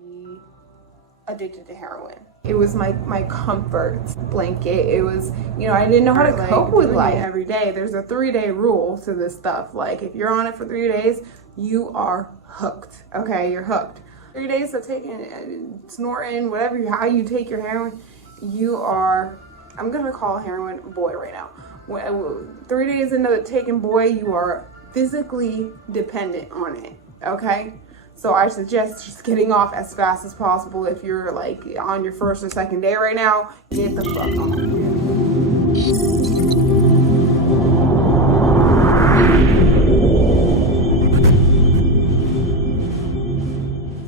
be addicted to heroin. It was my comfort blanket. It was, you know, I didn't know how to cope with life every day. There's a 3-day rule to this stuff. Like, if you're on it for 3 days, you are hooked. Okay, you're hooked. 3 days of taking, snorting, whatever, how you take your heroin, you are, I'm gonna call heroin boy right now. 3 days into taking boy, you are physically dependent on it. Okay. So I suggest just getting off as fast as possible. If you're like on your first or second day right now, get the fuck off.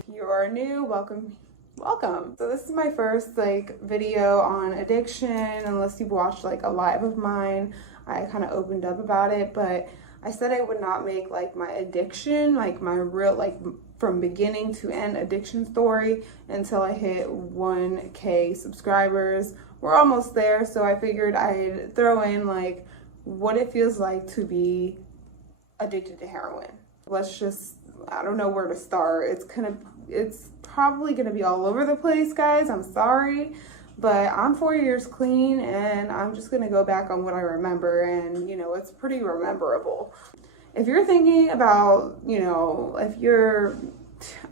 If you are new, welcome. So this is my first like video on addiction. Unless you've watched like a live of mine, I kind of opened up about it, but I said I would not make like my addiction, like my real, like from beginning to end addiction story until I hit 1K subscribers. We're almost there, so I figured I'd throw in like what it feels like to be addicted to heroin. Let's just, I don't know where to start. It's probably gonna be all over the place, guys. I'm sorry, but I'm 4 years clean and I'm just gonna go back on what I remember, and you know, it's pretty rememberable. If you're thinking about, you know, if you're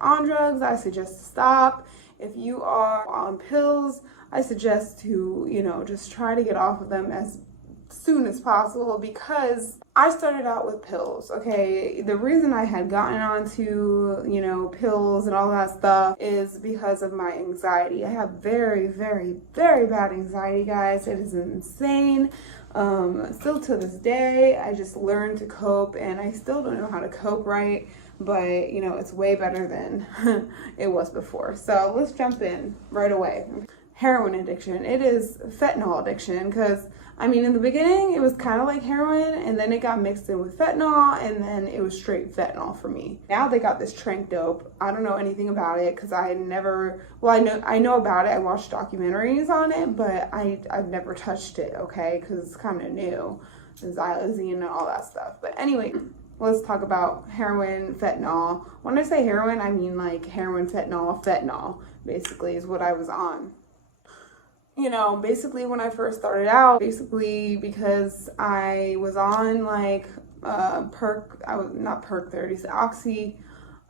on drugs, I suggest to stop. If you are on pills, I suggest to, you know, just try to get off of them as soon as possible, because I started out with pills. Okay, the reason I had gotten onto, you know, pills and all that stuff is because of my anxiety. I have very, very, very bad anxiety, guys. It is insane. Still to this day, I just learned to cope, and I still don't know how to cope right, but you know, it's way better than it was before. So let's jump in right away. Heroin addiction. It is fentanyl addiction, because I mean, in the beginning, it was kind of like heroin, and then it got mixed in with fentanyl, and then it was straight fentanyl for me. Now they got this trank dope. I don't know anything about it, because I never, well, I know about it. I watched documentaries on it, but I've never touched it, okay, because it's kind of new, xylazine and all that stuff. But anyway, let's talk about heroin, fentanyl. When I say heroin, I mean like heroin, fentanyl, basically is what I was on. You know, basically when I first started out, basically because I was on like not perk 30s, oxy,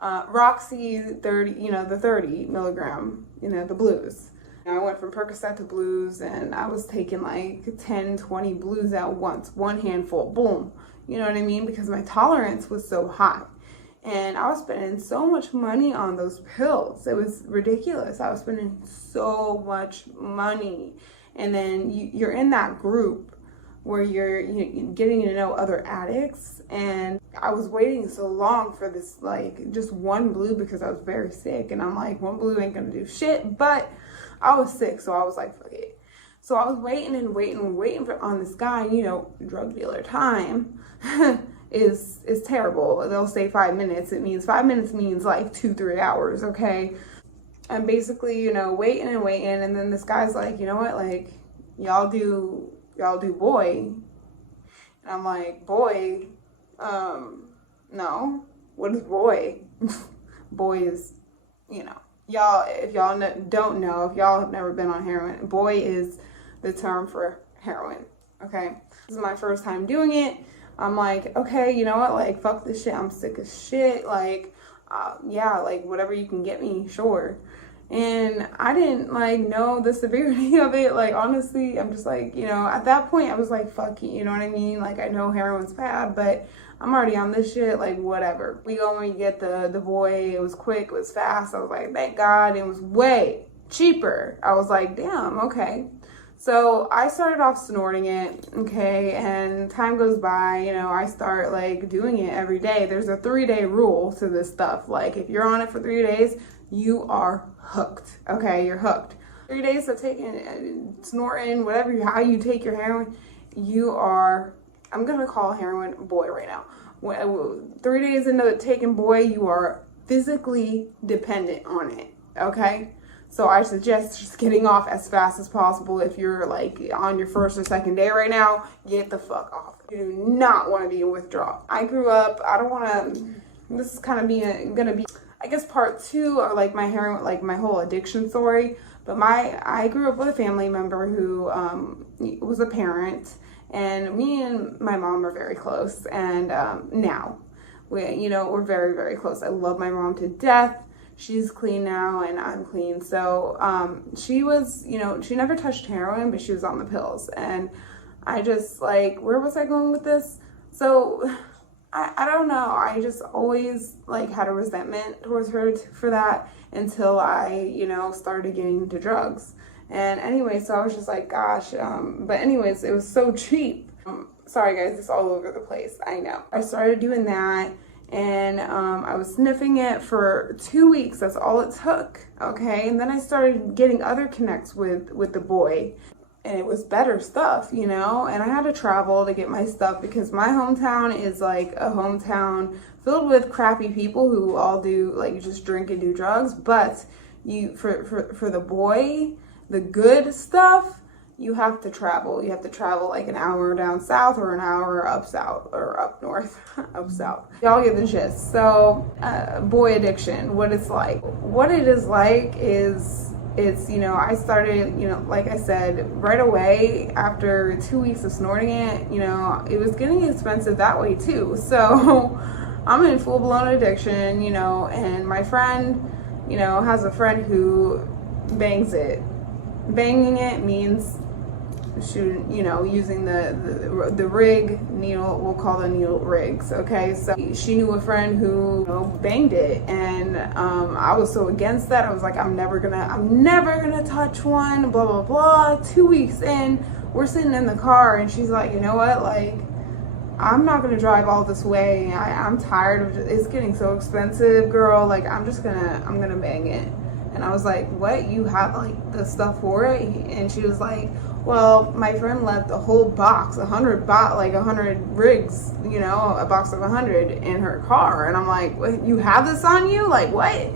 Roxy 30, you know, the 30 milligram, you know, the blues. I went from Percocet to blues, and I was taking like 10, 20 blues at once, one handful, boom. You know what I mean? Because my tolerance was so high. And I was spending so much money on those pills. It was ridiculous. I was spending so much money. And then you're in that group where you're getting to know other addicts. And I was waiting so long for this, like, just one blue, because I was very sick. And I'm like, one blue ain't gonna do shit. But I was sick, so I was like, fuck it. So I was waiting on this guy. You know, drug dealer time. is terrible. They'll say 5 minutes. It means 5 minutes means like 2-3 hours, okay? And basically, you know, waiting, and then this guy's like, you know what, like, y'all do boy. And I'm like, boy, no. What is boy? Boy is, you know, y'all, if y'all don't know, if y'all have never been on heroin, boy is the term for heroin, okay? This is my first time doing it. I'm like, okay, you know what, like, fuck this shit, I'm sick as shit, like, yeah, like, whatever you can get me, sure. And I didn't, like, know the severity of it. Like, honestly, I'm just like, you know, at that point, I was like, fuck you know what I mean? Like, I know heroin's bad, but I'm already on this shit, like, whatever. We go and get the boy. It was quick, it was fast. I was like, thank God. It was way cheaper. I was like, damn, okay. So I started off snorting it, okay, and time goes by, you know, I start like doing it every day. There's a 3-day rule to this stuff. Like, if you're on it for 3 days, you are hooked, okay, you're hooked. 3 days of taking, snorting, whatever, how you take your heroin, you are, I'm gonna call heroin boy right now. 3 days into taking boy, you are physically dependent on it, okay? So I suggest just getting off as fast as possible. If you're like on your first or second day right now, get the fuck off. You do not want to be in withdrawal. I grew up, I don't want to, this is kind of gonna be I guess part 2 or like my heroin, like my whole addiction story. But I grew up with a family member who was a parent, and me and my mom are very close. And now we're very, very close. I love my mom to death. She's clean now and I'm clean. So she was, she never touched heroin, but she was on the pills. And I just like, where was I going with this? So I don't know. I just always like had a resentment towards her for that until I, started getting into drugs. And anyway, so I was just like, gosh. But anyways, it was so cheap. Sorry guys, it's all over the place. I know. I started doing that, and I was sniffing it for 2 weeks. That's all it took. Okay. And then I started getting other connects with the boy. And it was better stuff, and I had to travel to get my stuff because my hometown is like a hometown filled with crappy people who all do like just drink and do drugs. But for the boy, the good stuff, you have to travel. You have to travel like an hour down south or an hour up south or up north, up south. Y'all get the gist. So boy addiction, what it's like. What it is like is, it's, I started, like I said, right away after 2 weeks of snorting it, it was getting expensive that way too. So I'm in full-blown addiction, and my friend, has a friend who bangs it. Banging it means shooting, using the rig needle. We'll call the needle rigs. Okay, so she knew a friend who banged it, and I was so against that. I was like, I'm never gonna touch one, blah blah blah. 2 weeks in, we're sitting in the car, and she's like, you know what, like, I'm not gonna drive all this way. I'm tired of it's getting so expensive, girl. Like, I'm gonna bang it. And I was like, what, you have like the stuff for it? And she was like, well, my friend left a whole box, 100 rigs, a box of 100 in her car. And I'm like, what, you have this on you? Like, what?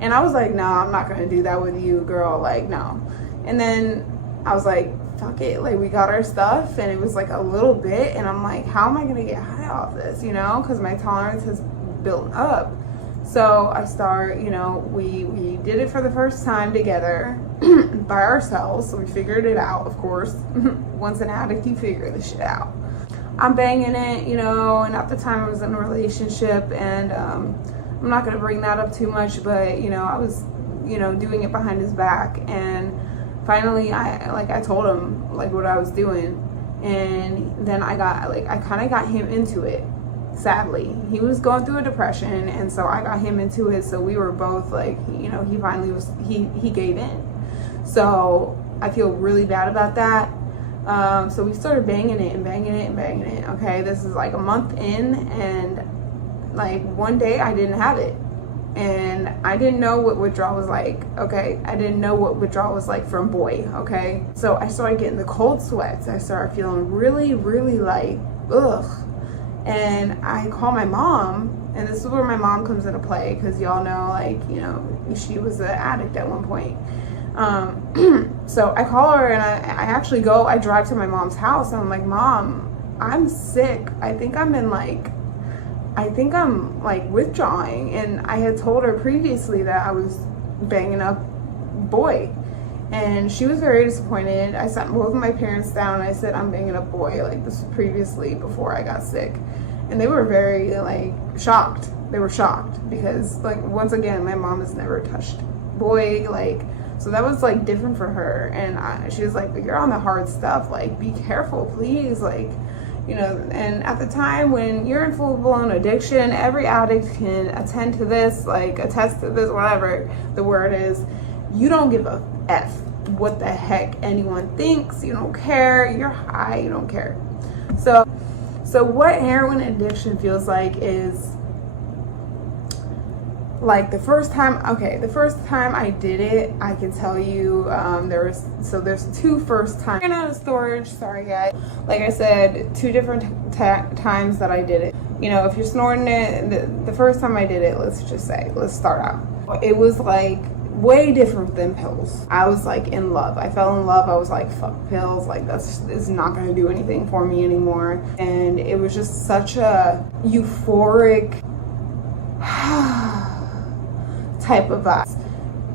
And I was like, no, I'm not gonna do that with you, girl. Like, no. And then I was like, fuck it. Like, we got our stuff, and it was like a little bit, and I'm like, how am I gonna get high off this? Because my tolerance has built up. So I start, we did it for the first time together by ourselves. So we figured it out, of course. Once an addict, you figure this shit out. I'm banging it, and at the time I was in a relationship, and I'm not going to bring that up too much, but, I was, doing it behind his back. And finally, I told him, like, what I was doing. And then I kind of got him into it. Sadly, he was going through a depression, and so I got him into it. So we were both like, he finally he gave in. So I feel really bad about that. So we started banging it. Okay, this is like a month in, and like one day I didn't have it, and I didn't know what withdrawal was like. Okay, I didn't know what withdrawal was like from boy. Okay, so I started getting the cold sweats. I started feeling really, really like ugh. And I call my mom, and this is where my mom comes into play, because y'all know, like, she was an addict at one point. So I call her, and I actually I drive to my mom's house, and I'm like, Mom, I'm sick. I think I'm withdrawing. And I had told her previously that I was banging up boy. And she was very disappointed. I sat both of my parents down, and I said, I'm banging up boy. Like, this was previously before I got sick. And they were very, like, shocked. They were shocked because, like, once again, my mom has never touched boy. Like, so that was, like, different for her. And she was like, but you're on the hard stuff. Like, be careful, please. Like, and at the time when you're in full-blown addiction, every addict can attest to this, whatever the word is. You don't give a F what the heck anyone thinks. You don't care. You're high. You don't care. So what heroin addiction feels like is like the first time I did it, I can tell you there's two first times. Ran out of storage, sorry guys. Like I said, 2 different times that I did it. If you're snorting it, the first time I did it, let's start out. It was like way different than pills. I was like in love. I fell in love. I was like, fuck pills. Like, it's not going to do anything for me anymore. And it was just such a euphoric type of vibes.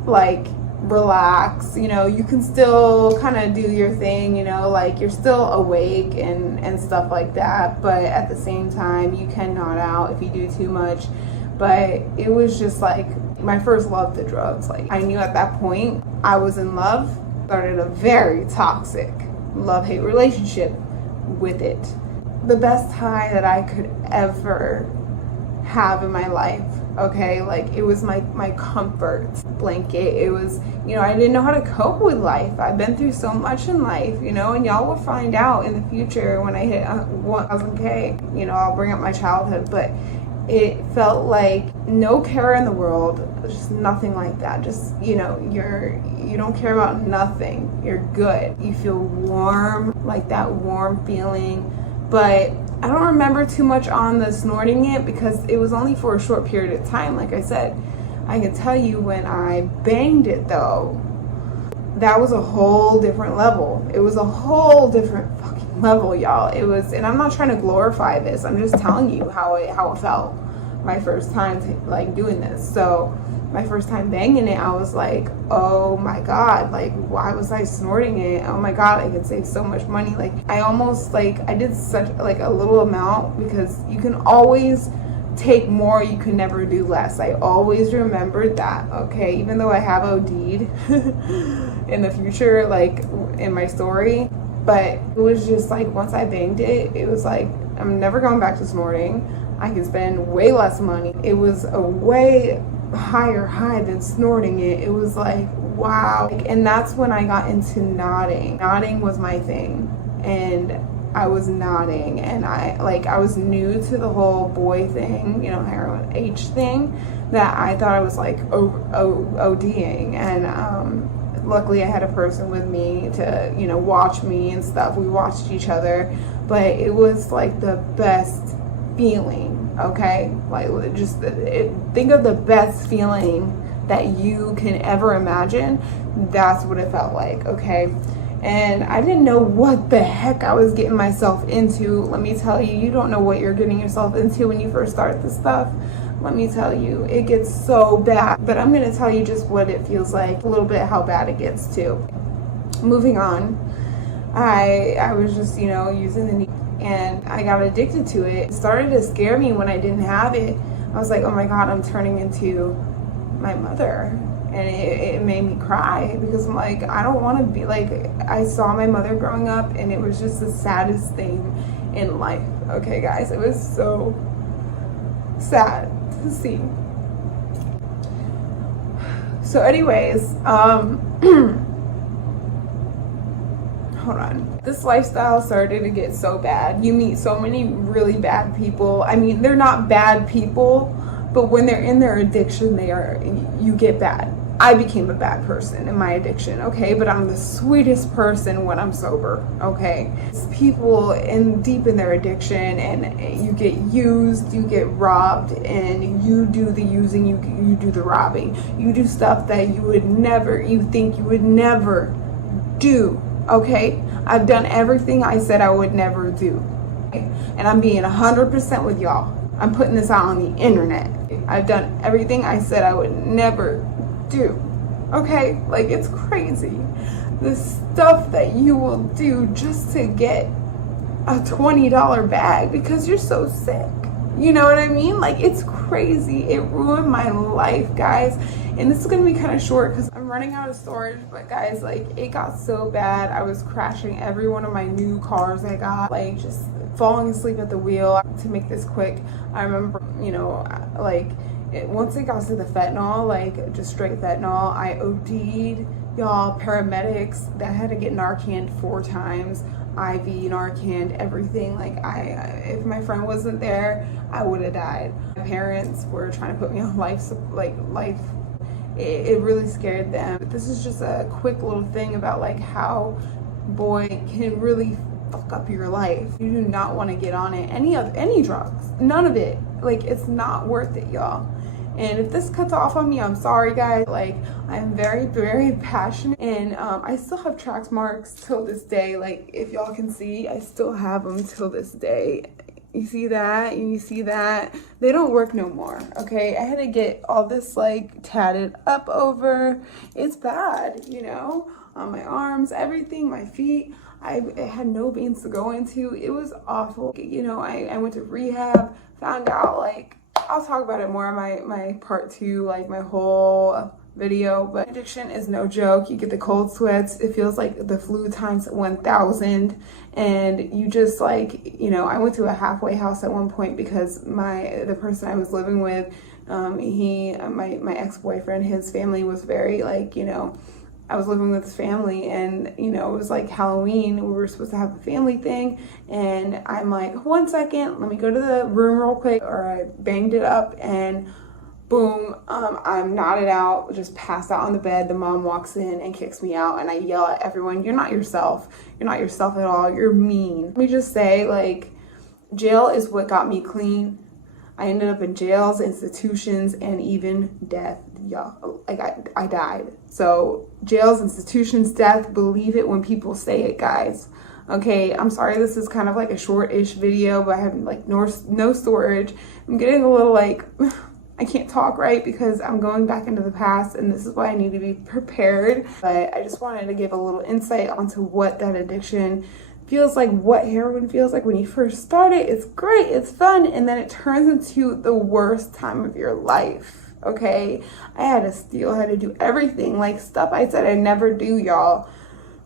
Like, relax, you know, you can still kind of do your thing, you know, like you're still awake and stuff like that, but at the same time you can nod out if you do too much. But it was just like my first love to drugs. Like, I knew at that point I was in love. Started a very toxic love-hate relationship with it. The best high that I could ever have in my life, okay? Like, it was my comfort blanket. It was, you know, I didn't know how to cope with life. I've been through so much in life, you know, and y'all will find out in the future when I hit 1,000K. You know, I'll bring up my childhood, but it felt like no care in the world, just nothing like that. Just, you know, you don't care about nothing. You're good. You feel warm, like that warm feeling. But I don't remember too much on the snorting it because it was only for a short period of time. Like I said, I can tell you when I banged it though, that was a whole different level. It was a whole different fucking level, y'all. It was, and I'm not trying to glorify this. I'm just telling you how it felt my first time like doing this. So my first time banging it, I was like, oh my God, like, why was I snorting it? Oh my God, I could save so much money. Like, I almost, like, I did such like a little amount because you can always take more, you can never do less. I always remembered that, okay? Even though I have OD'd in the future, like in my story, but it was just like, once I banged it, it was like, I'm never going back to snorting. I can spend way less money. It was a way higher high than snorting it. It was like, wow. And that's when I got into nodding. Nodding was my thing, and I was nodding, and I was new to the whole boy thing, you know, heroin H thing, that I thought I was like ODing. And luckily I had a person with me to, you know, watch me and stuff. We watched each other, but it was like the best feeling. Okay, like, just think of the best feeling that you can ever imagine. That's what it felt like, okay? And I didn't know what the heck I was getting myself into. Let me tell you, you don't know what you're getting yourself into when you first start this stuff. Let me tell you, it gets so bad. But I'm gonna tell you just what it feels like, a little bit how bad it gets too. Moving on, I was just, you know, using the needle, and I got addicted to it. It started to scare me when I didn't have it. I was like, oh my God, I'm turning into my mother. And it made me cry because I'm like, I don't want to be like, I saw my mother growing up, and it was just the saddest thing in life. Okay, guys, it was so sad to see. So anyways, hold on. This lifestyle started to get so bad. You meet so many really bad people. I mean, they're not bad people, but when they're in their addiction, you get bad. I became a bad person in my addiction, okay? But I'm the sweetest person when I'm sober, okay? It's people deep in their addiction, and you get used, you get robbed, and you do the using, you do the robbing. You do stuff that you think you would never do, okay? I've done everything I said I would never do, okay? And I'm being 100% with y'all. I'm putting this out on the internet. I've done everything I said I would never do, okay? Like, it's crazy the stuff that you will do just to get a $20 bag because you're so sick. You know what I mean? Like, it's crazy. It ruined my life, guys. And this is gonna be kind of short because I'm running out of storage, but guys, like, it got so bad. I was crashing every one of my new cars I got, like, just falling asleep at the wheel. To make this quick, I remember, you know, like, once it got to the fentanyl, like just straight fentanyl, I OD'd, y'all. Paramedics, that had to get Narcan 4 times, IV Narcan, everything. Like, if my friend wasn't there, I would have died. My parents were trying to put me on life. It really scared them. But this is just a quick little thing about like how boy can really fuck up your life. You do not want to get on it. Any drugs, none of it. Like, it's not worth it, y'all. And if this cuts off on me, I'm sorry, guys. Like, I'm very, very passionate, and I still have track marks till this day. Like, if y'all can see, I still have them till this day. You see that, and you see that. They don't work no more, okay? I had to get all this like tatted up over. It's bad, you know, on my arms, everything, my feet. I had no veins to go into. It was awful. You know, I went to rehab, found out, like, I'll talk about it more in my part 2, like my whole video, but addiction is no joke. You get the cold sweats. It feels like the flu times 1,000, and you just like, you know, I went to a halfway house at one point because the person I was living with, my ex-boyfriend, his family was very like, you know, I was living with his family, and you know, it was like Halloween. We were supposed to have a family thing, and I'm like, 1 second, let me go to the room real quick, or I banged it up, and boom, I'm nodded out, just passed out on the bed. The mom walks in and kicks me out, and I yell at everyone, you're not yourself. You're not yourself at all. You're mean. Let me just say, like, jail is what got me clean. I ended up in jails, institutions, and even death. Y'all, like, I died. So jails, institutions, death, believe it when people say it, guys. Okay, I'm sorry this is kind of like a short-ish video, but I have like no storage. I'm getting a little like, I can't talk right because I'm going back into the past, and this is why I need to be prepared. But I just wanted to give a little insight onto what that addiction feels like, what heroin feels like when you first start it. It's great, it's fun, and then it turns into the worst time of your life. Okay, I had to steal, I had to do everything, like stuff I said I'd never do, y'all.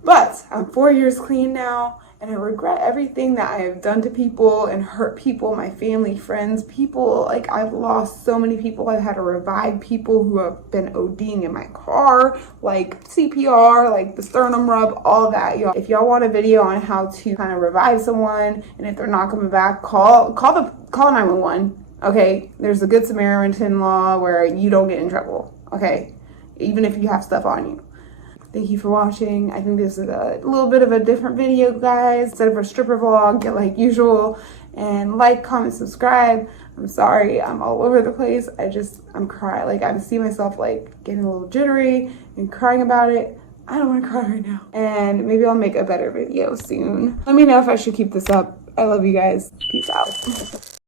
But I'm 4 years clean now, and I regret everything that I have done to people and hurt people, my family, friends, people. Like, I've lost so many people. I've had to revive people who have been ODing in my car, like CPR, like the sternum rub, all that, y'all. If y'all want a video on how to kind of revive someone, and if they're not coming back, call 911. Okay, there's a Good Samaritan law where you don't get in trouble, okay, even if you have stuff on you. Thank you for watching. I think this is a little bit of a different video, guys. Instead of a stripper vlog, get like usual, and like, comment, subscribe. I'm sorry, I'm all over the place. I'm crying. Like, I see myself like getting a little jittery and crying about it. I don't want to cry right now. And maybe I'll make a better video soon. Let me know if I should keep this up. I love you guys. Peace out.